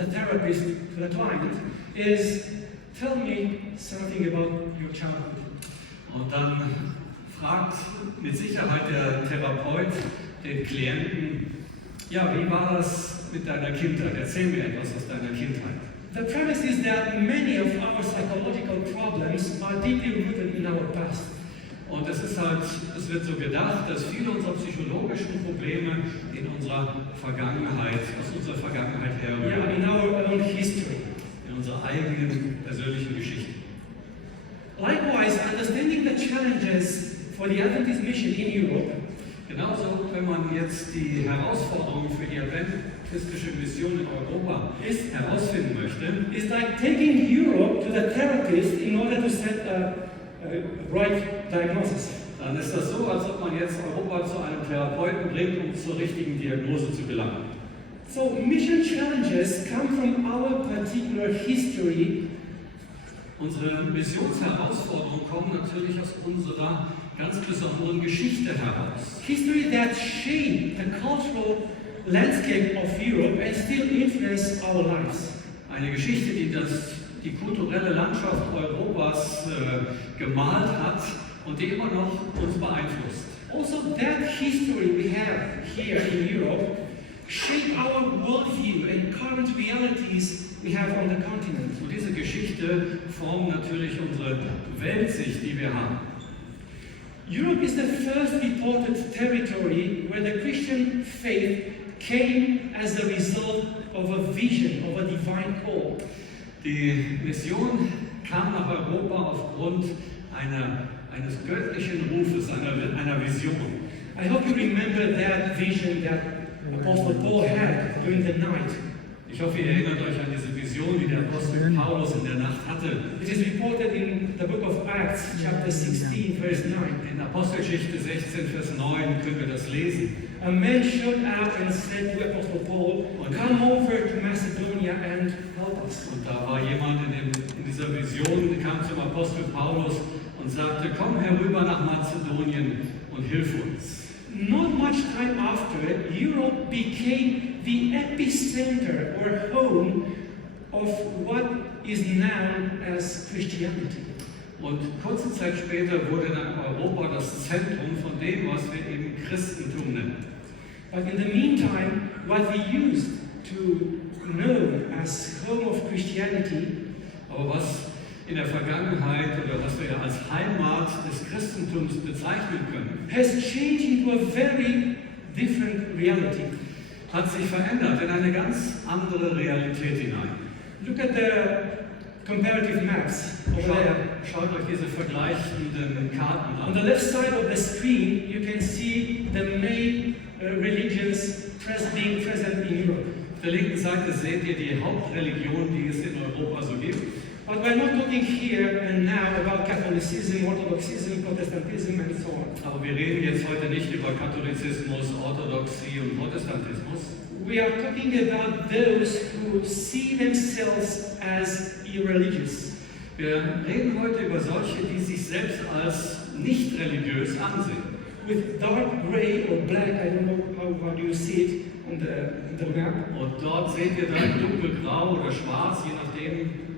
the therapist to the client is, tell me something about your childhood. Und dann fragt mit Sicherheit der Therapeut den Klienten, ja, wie war das mit deiner Kindheit? Erzähl mir etwas aus deiner Kindheit. The premise is that many of our psychological problems are deeply rooted in our past. Und es wird so gedacht, dass viele unserer psychologischen Probleme in unserer Vergangenheit, aus unserer Vergangenheit herrühren. In our own history. In unserer eigenen persönlichen Geschichte. Likewise, understanding the challenges for the Adventist mission in Europe, genauso, wenn man jetzt die Herausforderungen für die adventistische Mission in Europa herausfinden möchte, is like taking Europe to the therapist in order to set a right diagnosis. Dann ist das so, als ob man jetzt Europa zu einem Therapeuten bringt, um zur richtigen Diagnose zu gelangen. So mission challenges come from our particular history. Unsere Missionsherausforderungen kommen natürlich aus unserer ganz besonderen Geschichte heraus. History that shaped the cultural landscape of Europe and still influence our lives. Eine Geschichte, die kulturelle Landschaft Europas gemalt hat und die immer noch uns beeinflusst. Also that history we have here in Europe shape our worldview and current realities we have on the continent. Und diese Geschichte formt natürlich unsere Weltsicht, die wir haben. Europe is the first reported territory where the Christian faith came as a result of a vision, of a divine call. Die Mission kam nach Europa aufgrund eines göttlichen Rufes, einer Vision. I hope you remember that vision that Apostle Paul had during the night. Ich hoffe, ihr erinnert euch an diese Vision, die der Apostel Paulus in der Nacht hatte. It is reported in the book of Acts, chapter 16, verse 9. In Apostelgeschichte 16, Vers 9 können wir das lesen. A man showed up and said to Apostle Paul, come over to Macedonia and help us. Und da war jemand in dieser Vision, kam zum Apostel Paulus und sagte, komm herüber nach Mazedonien und hilf uns. Not much time after, Europe became the epicenter or home of what is known as Christianity. Und kurze Zeit später wurde dann Europa das Zentrum von dem, was wir eben Christentum nennen. But in the meantime, what we used to know as home of Christianity, aber was in der Vergangenheit oder was wir als Heimat des Christentums bezeichnen können, has changed into a very different reality. Hat sich verändert in eine ganz andere Realität hinein. Look at the comparative maps over there. Schaut euch diese vergleichenden Karten On the an. left side of the screen, you can see the main religions being present in Europe. Auf der linken Seite seht ihr die Hauptreligion, die es in Europa so gibt. But we're not talking here and now about Catholicism, Orthodoxism, Protestantism, and so on. Aber wir reden jetzt heute nicht über Katholizismus, Orthodoxie und Protestantismus. We are talking about those who see themselves as irreligious. Wir reden heute über solche, die sich selbst als nicht religiös ansehen. With dark gray or black, I don't know how do you see it on the map. Und dort seht ihr dann dunkelgrau oder schwarz, je nachdem.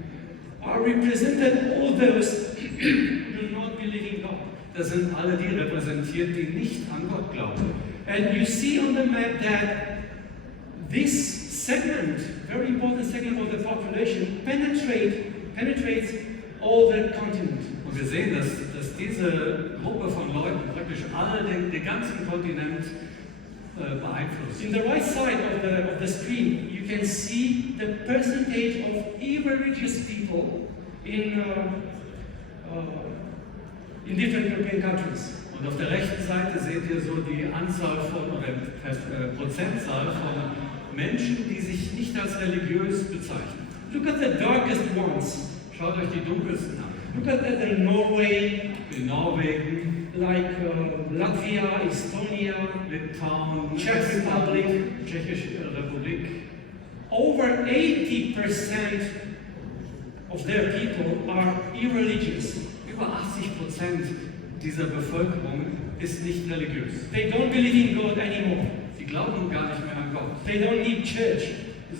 Are represented all those who do not believe in God. Das sind alle die repräsentiert, die nicht an Gott glauben. And you see on the map that this segment, very important segment of the population, penetrates all the continent. Und wir sehen, dass diese Gruppe von Leuten praktisch den ganzen Kontinent beeinflusst. In the right side of the screen, you can see the percentage of irreligious people in different European countries. Und auf der rechten Seite seht ihr so die Anzahl Prozentzahl von Menschen, die sich nicht als religiös bezeichnen. Look at the darkest ones. Schaut euch die dunkelsten an. Look at the Norway, In Norwegen, like Latvia, Estonia, Litauen, Czech Republic. Tschechische Republik. Over 80% of their people are irreligious. Über 80% dieser Bevölkerung ist nicht religiös. They don't believe in God anymore. Sie glauben gar nicht mehr an Gott. They don't need church.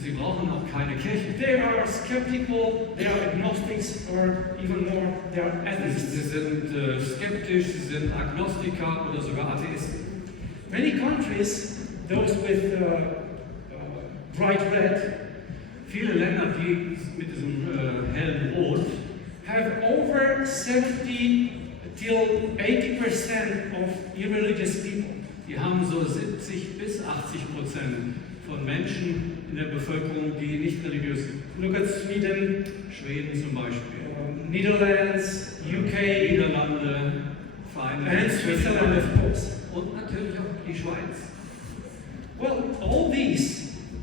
Sie brauchen auch keine Kirche. They are skeptical, they are agnostics, or even more, they are Sie atheists. sind skeptisch, sie sind Agnostiker oder sogar Atheisten. Many countries, those with bright red, Viele Länder, die mit diesem hellen Rot, have over 70 till 80% of irreligious people. die haben so 70 bis 80% von Menschen in der Bevölkerung, die nicht religiös sind. Look at Sweden, Schweden zum Beispiel, Netherlands, UK, Niederlande, Vereinigte and Switzerland, of course. und natürlich auch die Schweiz. Well, all these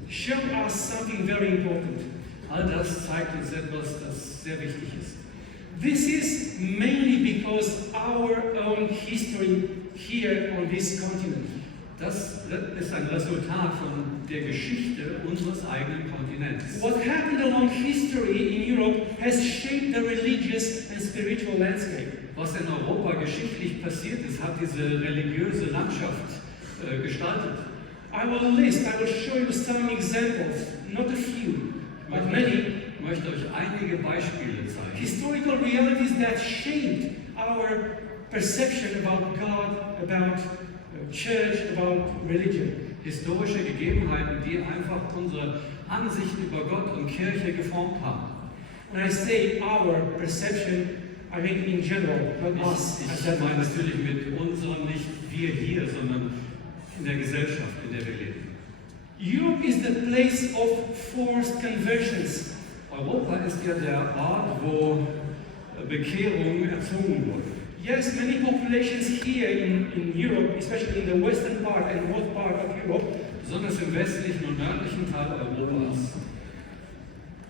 show us something very important. All das zeigt uns etwas, das sehr wichtig ist. This is mainly because our own history here on this continent. Das ist ein Resultat von der Geschichte unseres eigenen Kontinents. What happened along history in Europe has shaped the religious and spiritual landscape. Was in Europa geschichtlich passiert ist, hat diese religiöse Landschaft gestaltet. I will show you some examples, not a few, but many, Ich möchte euch einige Beispiele zeigen. historical realities that shaped our perception about God, about church, about religion. Historische Gegebenheiten, die einfach unsere Ansicht über Gott und Kirche geformt haben. When I say our perception, I mean in general, not us. Ich meine natürlich mit unserem, nicht wir hier, sondern in der Gesellschaft, in der wir leben. Europe is the place of forced conversions. Europa ist ja der Ort, wo Bekehrung erzwungen wurde. Yes, many populations here in Europe, especially in the western part and north part of Europe, Besonders im westlichen und nördlichen Teil Europas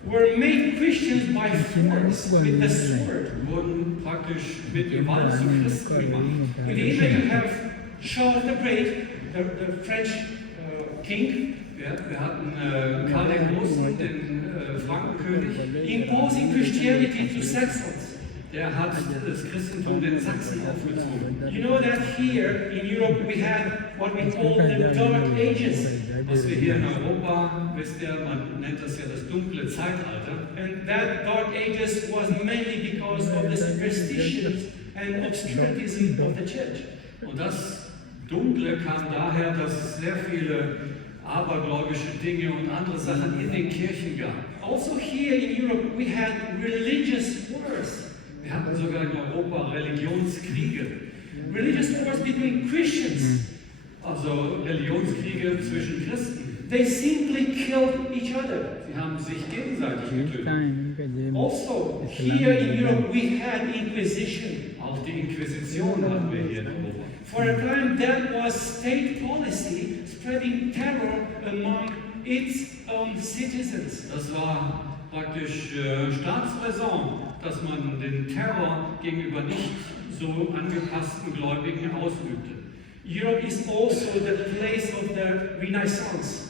were made Christians by force, with the sword. wurden praktisch mit Gewalt zu Christen gemacht. In the image you have Charles the Great, the French king, Wir hatten Karl den Großen, den Frankenkönig, imposing Christianity to Saxons. der hat das Christentum den Sachsen aufgezwungen. You know that here in Europe we had what we call the Dark Ages. Was wir hier in Europa, wisst ihr, man nennt das ja das dunkle Zeitalter. And that Dark Ages was mainly because of the superstitions and obscurantism of the church. Und das Dunkle kam daher, dass es sehr viele abergläubische Dinge und andere Sachen in den Kirchen gab. Also here in Europe we had religious wars. Wir hatten sogar in Europa Religionskriege. Religious wars between Christians. Also Religionskriege zwischen Christen. They simply killed each other. Sie haben sich gegenseitig getötet. Also here in Europe we had Inquisition. Auch die Inquisition hatten wir hier in Europa. For a time that was state policy spreading terror among its own citizens. Das war praktisch Staatsräson, dass man den Terror gegenüber nicht so angepassten Gläubigen ausübte. Europe is also the place of the Renaissance.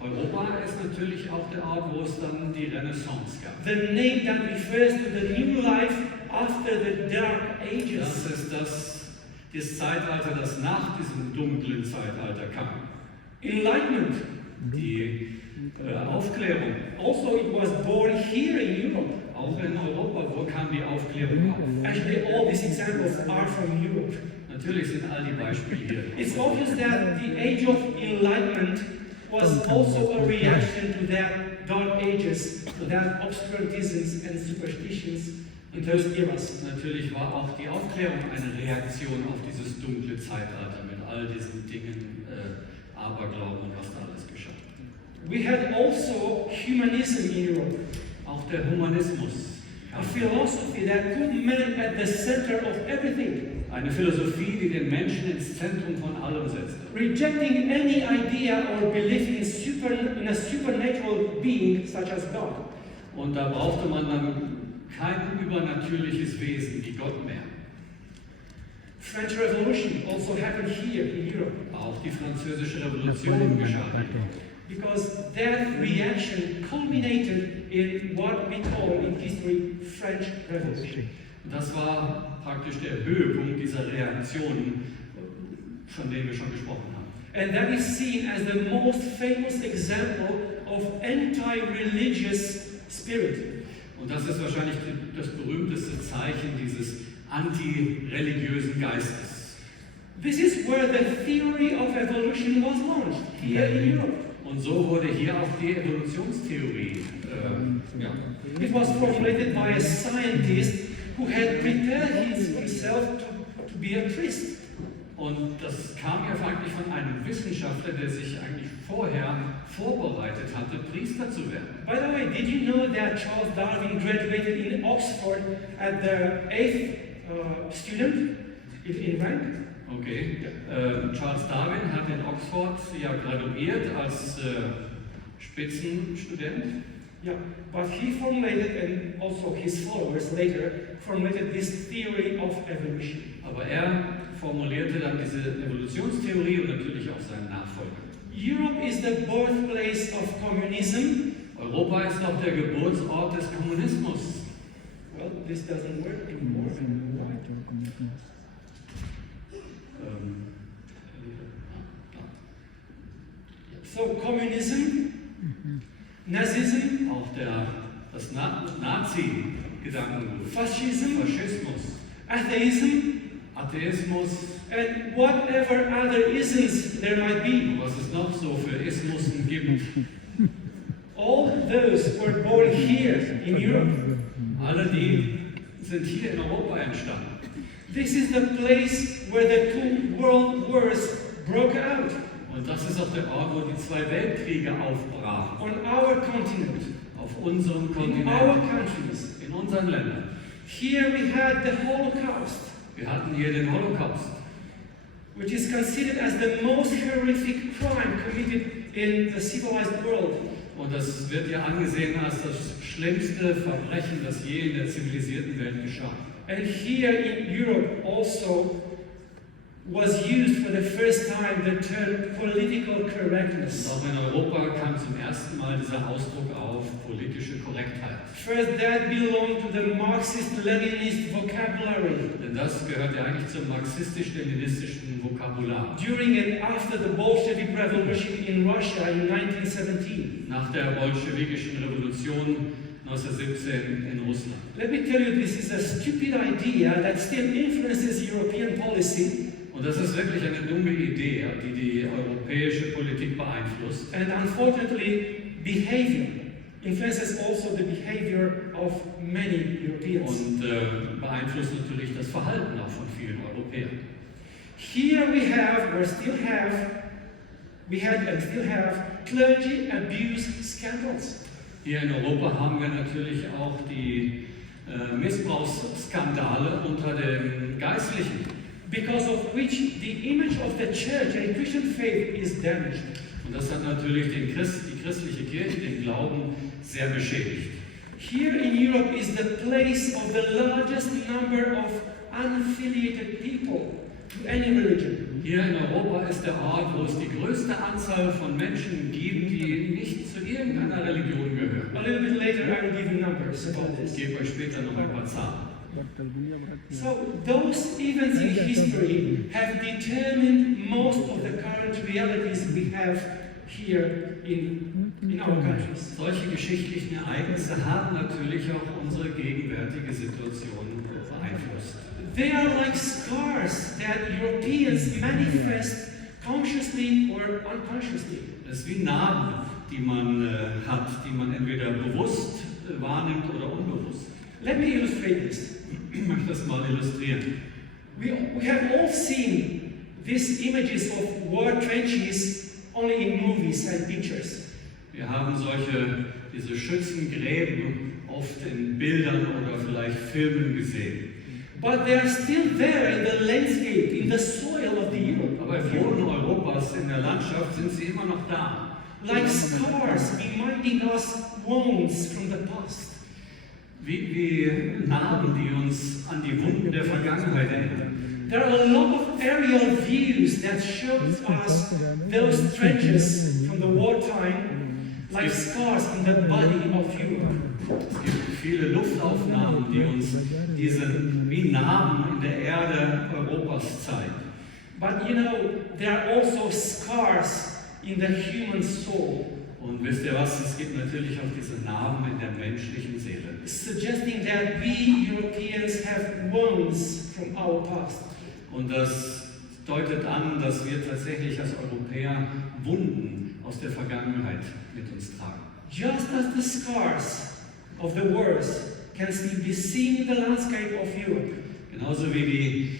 Europa ist natürlich auch der Ort, wo es dann die Renaissance gab. The name that refers to the new life after the Dark Das Ages. ist das Zeitalter, das nach diesem dunklen Zeitalter kam. Enlightenment. Die Aufklärung. Also, it was born here in Europe. Auch in Europa, wo kam die Aufklärung auf? Actually, all these examples are from Europe. Natürlich sind all die Beispiele hier. It's obvious that the age of enlightenment was also a reaction to that dark ages, to that obscurantisms and superstitions in those eras. Natürlich war auch die Aufklärung eine Reaktion auf dieses dunkle Zeitalter mit all diesen Dingen, Aberglauben und was da alles geschah. We had also humanism in Europe, Auch der Humanismus. a philosophy that put man at the center of everything, Eine Philosophie, die den Menschen ins Zentrum von allem setzte. rejecting any idea or belief in a supernatural being such as God. Und da brauchte man dann kein übernatürliches Wesen wie Gott mehr. French Revolution also happened here in Europe Auch die Französische Revolution geschah. because that reaction culminated in what we call in history French Revolution. Das war praktisch der Höhepunkt dieser Reaktion, von denen wir schon gesprochen haben. And that is seen as the most famous example of anti-religious spirit. Und das ist wahrscheinlich das berühmteste Zeichen dieses antireligiösen Geistes. This is where the theory of evolution was launched, here in Europe. Und so wurde hier auch die Evolutionstheorie. It was formulated by a scientist who had prepared himself to be a priest. Und das kam ja eigentlich von einem Wissenschaftler, der sich eigentlich vorher vorbereitet hatte, Priester zu werden. By the way, did you know that Charles Darwin graduated in Oxford at the 8th student in rank? Okay. Charles Darwin hat in Oxford ja graduiert als Spitzenstudent. Yeah, but he formulated, and also his followers later, formulated this theory of evolution. Aber er formulierte dann diese Evolutionstheorie und natürlich auch seinen Nachfolger. Europe is the birthplace of communism. Europa ist auch der Geburtsort des Kommunismus. Well, this doesn't work anymore. So communism, Nazism, Auch das Nazi-Gedankengut, fascism, Faschismus, atheism, Atheismus, and whatever other isms there might be. was es noch so für Ismussen gibt. All those were born here in Europe. Alle die sind hier in Europa entstanden. This is the place where the two world wars broke out Und das ist auch der Ort, wo die zwei Weltkriege aufbrachen. on our continent, Auf unserem in our Kontinent, countries. in unseren Ländern. Here we had the Holocaust, Wir hatten hier den Holocaust, which is considered as the most horrific crime committed in the civilized world. und das wird ja angesehen als das schlimmste Verbrechen, das je in der zivilisierten Welt geschah. And here in Europe also was used for the first time the term political Und correctness. auch in Europa kam zum ersten Mal dieser Ausdruck auf, politische Korrektheit. First, that belonged to the Marxist-Leninist vocabulary. Denn das gehört ja eigentlich zum marxistisch-leninistischen Vokabular. During and after the Bolshevik Revolution in Russia in 1917. Nach der bolschewikischen Revolution 1917 in Russland. Let me tell you, this is a stupid idea that still influences European policy Und das ist wirklich eine dumme Idee, die die europäische Politik beeinflusst. and unfortunately behavior influences also the behavior of many Europeans. Und beeinflusst natürlich das Verhalten auch von vielen Europäern. Here we have, or still have, we had and still have clergy abuse scandals. Hier in Europa haben wir natürlich auch die Missbrauchsskandale unter den Geistlichen. Because of which the image of the church and Christian faith is damaged. Und das hat natürlich die christliche Kirche, den Glauben, sehr beschädigt. Here in Europe is the place of the largest number of unaffiliated people to any religion. Hier in Europa ist der Ort, wo es die größte Anzahl von Menschen gibt, die nicht zu irgendeiner Religion gehören. A little bit later I will give you numbers about Ich this. gebe euch später noch ein paar Zahlen. So those events in history have determined most of the current realities we have here in our countries. Solche geschichtlichen Ereignisse haben natürlich auch unsere gegenwärtige Situation beeinflusst. They are like scars that Europeans manifest consciously or unconsciously. Es ist wie Narben, die man hat, die man entweder bewusst wahrnimmt oder unbewusst. Let me illustrate this. Ich möchte das mal illustrieren. We have all seen these images of war trenches only in movies and pictures. Wir haben diese Schützengräben oft in Bildern oder vielleicht Filmen gesehen. But they are still there in the landscape, in the soil of the Europe. Aber im Boden Europas, in der Landschaft, sind sie immer noch da. Like scars reminding us wounds from the past. Wie Narben, die uns an die Wunden der Vergangenheit erinnern. There are a lot of aerial views that show us those trenches from the wartime, like scars in the body of Europe. Es gibt viele Luftaufnahmen, die uns diese wie Narben in der Erde Europas zeigen. But you know, there are also scars in the human soul. Und wisst ihr was, es gibt natürlich auch diese Narben in der menschlichen Seele. suggesting that we Europeans have wounds from our past. Und das deutet an, dass wir tatsächlich als Europäer Wunden aus der Vergangenheit mit uns tragen. Just as the scars of the wars can still be seen in the landscape of Europe, Genauso wie die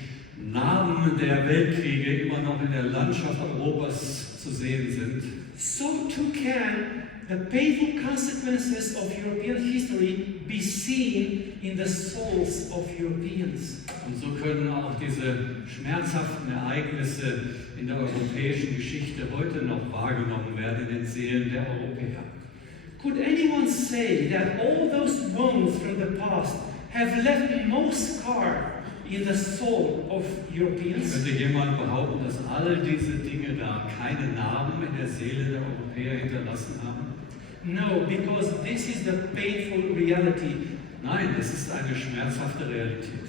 Narben der Weltkriege immer noch in der Landschaft Europas zu sehen sind, so too can the painful consequences of European history be seen in the souls of Europeans. und so können auch diese schmerzhaften Ereignisse in der europäischen Geschichte heute noch wahrgenommen werden in den Seelen der Europäer. Could anyone say that all those wounds from the past have left no scar in the soul of Europeans? Könnte jemand behaupten, dass all diese Dinge da keine Narben in der Seele der Europäer hinterlassen haben? No, because this is the painful reality. Nein, das ist eine schmerzhafte Realität.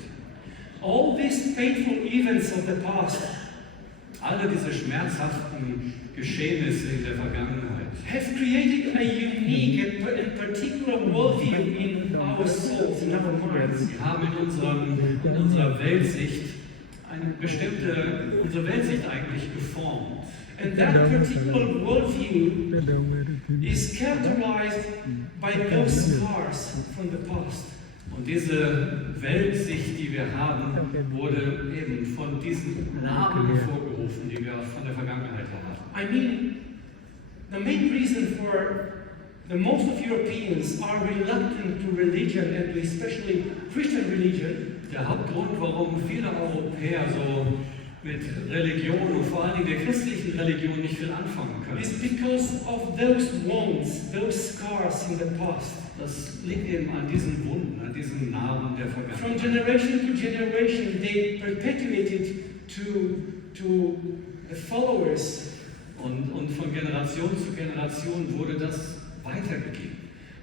All these painful events of the past Alle diese schmerzhaften Geschehnisse in der Vergangenheit have created a unique and particular worldview in our souls, in our minds. Sie haben in unserer Weltsicht unsere Weltsicht eigentlich geformt. And that particular worldview is characterized by those scars from the past. Und diese Weltsicht, die wir haben, wurde eben von diesen Narben hervorgerufen, die wir von der Vergangenheit her haben. I mean, the main reason for the most of Europeans are reluctant to religion and to especially Christian religion Der Hauptgrund, warum viele Europäer so mit Religion und vor allem der christlichen Religion nicht viel anfangen is können, because of those wounds, those scars in the past. das liegt eben an diesen Wunden, an diesen Narben der From Vergangenheit. generation to generation, they perpetuated to the followers. Und von Generation zu Generation wurde das weitergegeben.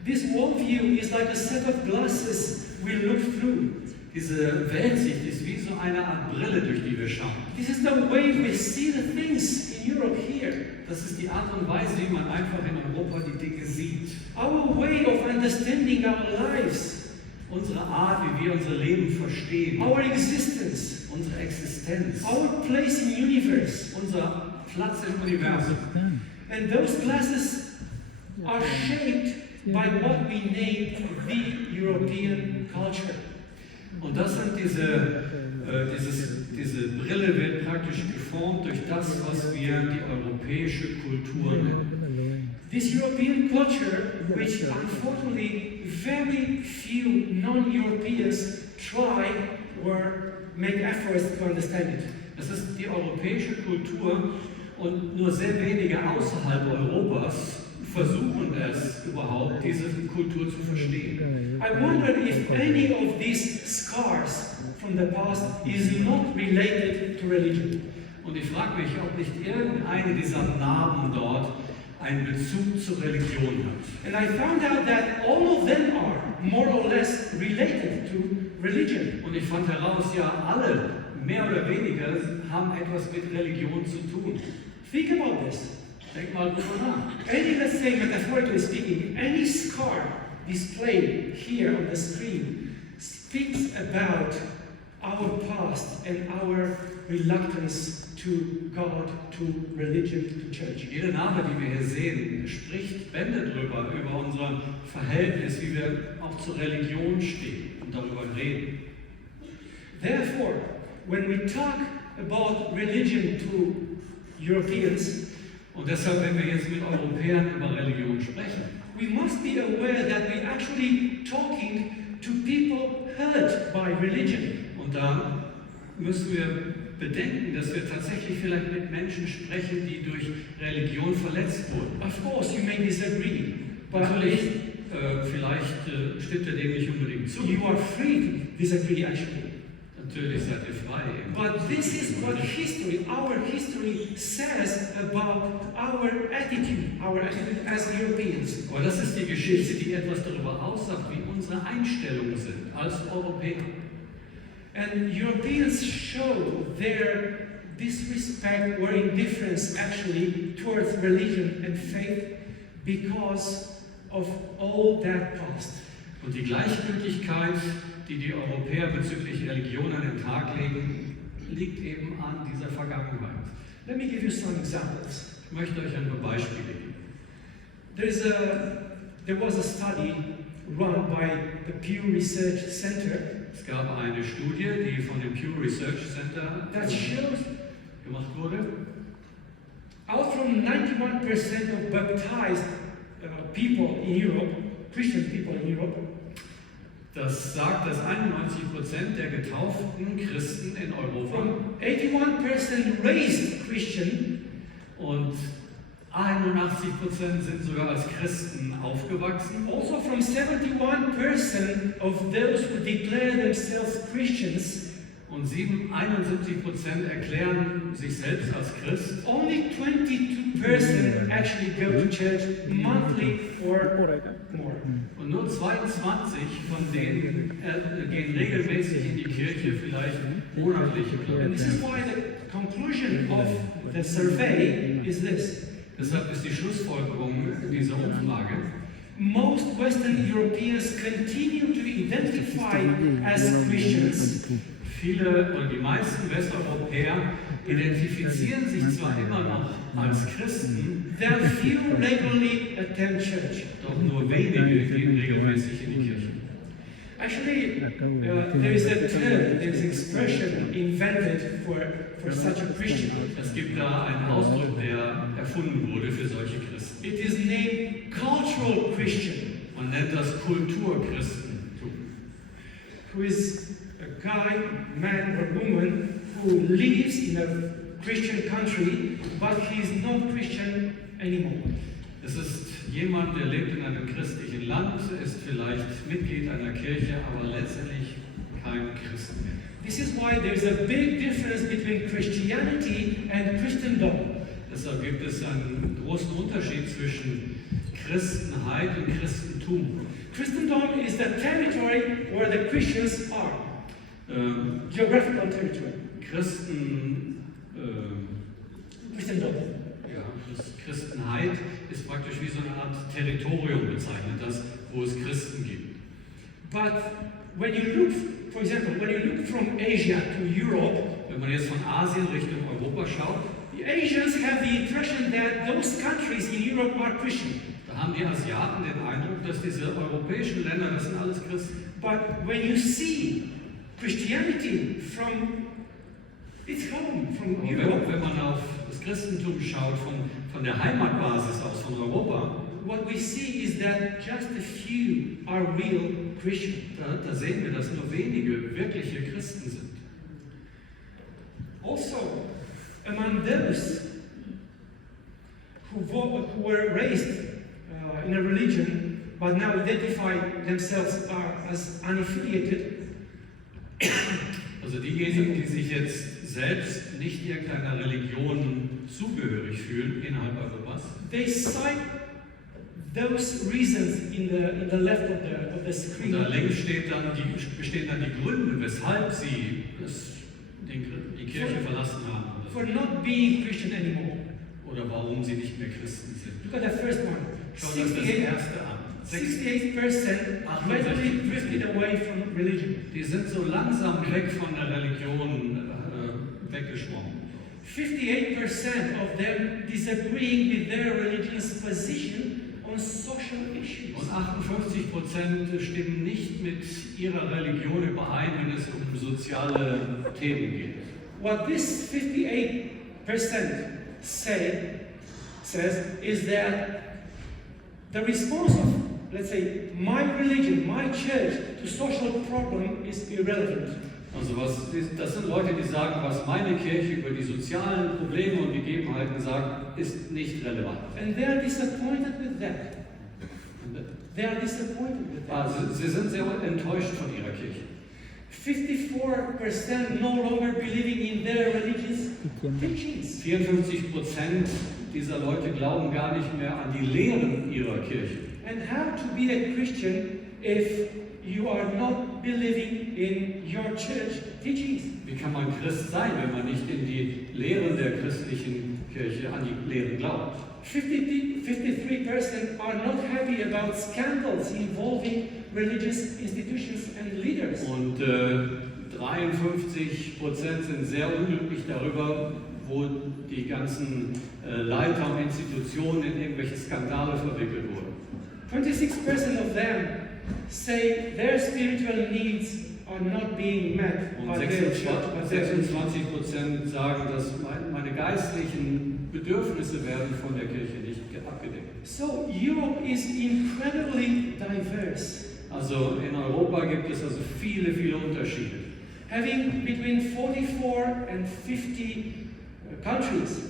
This worldview is like a set of glasses we look through. Diese Weltsicht ist wie so eine Art Brille, durch die wir schauen. This is the way we see the things in Europe here. Das ist die Art und Weise, wie man einfach in Europa die Dinge sieht. Our way of understanding our lives, Unsere Art, wie wir unser Leben verstehen, our existence, unsere Existenz, our place in the universe. unser Platz im Universum. And those glasses are shaped by what we name the European culture. Und das sind diese Brille wird praktisch geformt durch das, was wir die europäische Kultur nennen. This European culture, which unfortunately very few non-Europeans try or make efforts to understand it. Das ist die europäische Kultur und nur sehr wenige außerhalb Europas versuchen es überhaupt, diese Kultur zu verstehen. I wonder if any of these scars from the past is not related to religion. Und ich frage mich, ob nicht irgendeine dieser Narben dort einen Bezug zur Religion hat. And I found out that all of them are more or less related to religion. Und ich fand heraus, ja, alle, mehr oder weniger, haben etwas mit Religion zu tun. Think about this. Denk mal drüber nach. Any, let's say, metaphorically speaking, any scar displayed here on the screen speaks about our past and our reluctance to God, to religion, to church. Jede Narbe, die wir hier sehen, spricht Bände drüber, über unser Verhältnis, wie wir auch zur Religion stehen und darüber reden. Therefore, when we talk about religion to Europeans, Und deshalb, wenn wir jetzt mit Europäern über Religion sprechen, we must be aware that we're actually talking to people hurt by religion. und da müssen wir bedenken, dass wir tatsächlich vielleicht mit Menschen sprechen, die durch Religion verletzt wurden. Of course, you may disagree, but Natürlich, vielleicht stimmt er dem nicht unbedingt zu. you are free to disagree actually. Natürlich seid ihr frei. But this is what our history says about our attitude as Europeans. Aber das ist die Geschichte, die etwas darüber aussagt, wie unsere Einstellungen sind als Europäer. And Europeans show their disrespect or indifference actually towards religion and faith because of all that past. Und die Gleichgültigkeit, die die Europäer bezüglich Religion an den Tag legen, liegt eben an dieser Vergangenheit. Let me give you some examples. Ich möchte euch ein paar Beispiele geben. There was a study run by the Pew Research Center Es gab eine Studie, die von dem Pew Research Center that shows gemacht wurde. out from 91% of baptized people in Europe, Christian people in Europe, Das sagt, dass 91% der getauften Christen in Europa from 81% raised Christian und 81% sind sogar als Christen aufgewachsen. also from 71% of those who declare themselves Christians, Und 71% erklären sich selbst als Christ. only 22% actually go to church monthly or more. Und nur 22 von denen gehen regelmäßig in die Kirche, vielleicht monatlich. And this is why the conclusion of the survey is this. Deshalb ist die Schlussfolgerung dieser Umfrage: Most Western Europeans continue to identify as Christians, Viele oder die meisten Westeuropäer identifizieren sich zwar immer noch als Christen, though few regularly attend church. doch nur wenige gehen regelmäßig in die Kirche. Actually, there is a term, there is an expression invented for such a Christian. Es gibt da einen Ausdruck, der erfunden wurde für solche Christen. It is named cultural Christian, Man nennt das Kulturchristentum. who is a guy, man or woman who lives in a Christian country, but he is not Christian anymore. Es ist jemand, der lebt in einem christlichen Land, ist vielleicht Mitglied einer Kirche, aber letztendlich kein Christ mehr. This is why there is a big difference between Christianity and Christendom. Deshalb gibt es einen großen Unterschied zwischen Christenheit und Christentum. Christendom is the territory where the Christians are, geographical territory. Christendom, Christendom. ja, Christenheit ist praktisch wie so eine Art Territorium bezeichnet, das, wo es Christen gibt. But when you look, for example, when you look from Asia to Europe, Wenn man jetzt von Asien Richtung Europa schaut, the Asians have the impression that those countries in Europe are Christian. da haben die Asiaten den Eindruck, dass diese europäischen Länder, das sind alles Christen. But when you see Christianity from its home, from Und Europe, wenn man auf das Christentum schaut, von der Heimatbasis aus, von Europa, what we see is that just a few are real Christian. da sehen wir, dass nur wenige wirkliche Christen sind. Also, among those who were raised in a religion but now identify themselves as unaffiliated, Also diejenigen, die sich jetzt selbst nicht irgendeiner Religion zugehörig fühlen innerhalb Europas, they cite those reasons in the left of the und screen. da links bestehen dann die Gründe, weshalb sie die Kirche verlassen haben For not being Christian anymore. oder warum sie nicht mehr Christen sind. Look at the first one. Schauen wir uns das erste an. 68% gradually drifted away from religion. Die sind so langsam weg von der Religion weggeschwommen. 58% of them disagreeing with their religion's position on social issues. Und 58% stimmen nicht mit ihrer Religion überein, wenn es um soziale Themen geht. What this 58% says is that the response of, let's say, my religion, my church to social problem is irrelevant. Also das sind Leute, die sagen, was meine Kirche über die sozialen Probleme und Gegebenheiten sagt, ist nicht relevant. And they are disappointed with that. They are disappointed with that. Sie sind sehr enttäuscht von ihrer Kirche. 54% no longer believing in their religious teachings. 54% dieser Leute glauben gar nicht mehr an die Lehren ihrer Kirche. and how to be a Christian if you are not believing in your church teachings. Wie kann man Christ sein, wenn man nicht in die Lehren der christlichen Kirche, an die Lehren glaubt? 53% are not happy about scandals involving religious institutions and leaders. Und 53% sind sehr unglücklich darüber, wo die ganzen Leiter und Institutionen in irgendwelche Skandale verwickelt wurden. 26% of them say their spiritual needs are not being met Und by their church. 26% sagen, dass meine geistlichen Bedürfnisse werden von der Kirche nicht abgedeckt. So Europe is incredibly diverse, Also in Europa gibt es also viele, viele Unterschiede. having between 44 and 50 countries.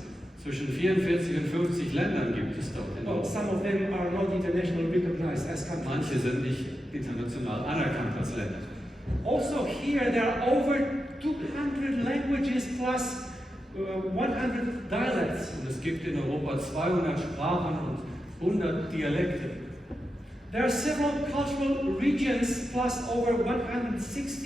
Zwischen 44 und 50 Ländern gibt es dort in Well, Europa. some of them are not internationally recognized as countries. Manche sind nicht international anerkannt als Länder. Also here there are over 200 languages plus 100 dialects. Und es gibt in Europa 200 Sprachen und 100 Dialekte. There are several cultural regions plus over 160